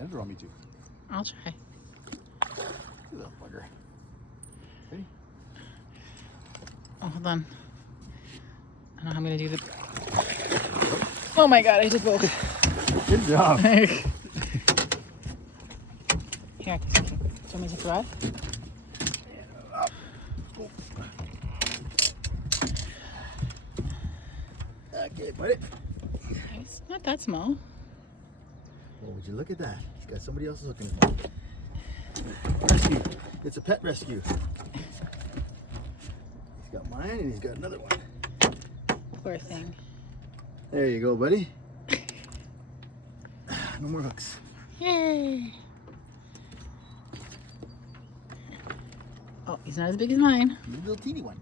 then draw me 2. I'll try. You little bugger. Ready? Oh, hold on. I don't know how I'm gonna do the. Oh my god, I did both. Good job. Here, do you want me to throw it? Okay, buddy. It's not that small. Well, would you look at that? He's got somebody else's hook in his mouth. Rescue. It's a pet rescue. He's got mine and he's got another one. Poor thing. There you go, buddy. No more hooks. Yay! Oh, he's not as big as mine. He's a little teeny one.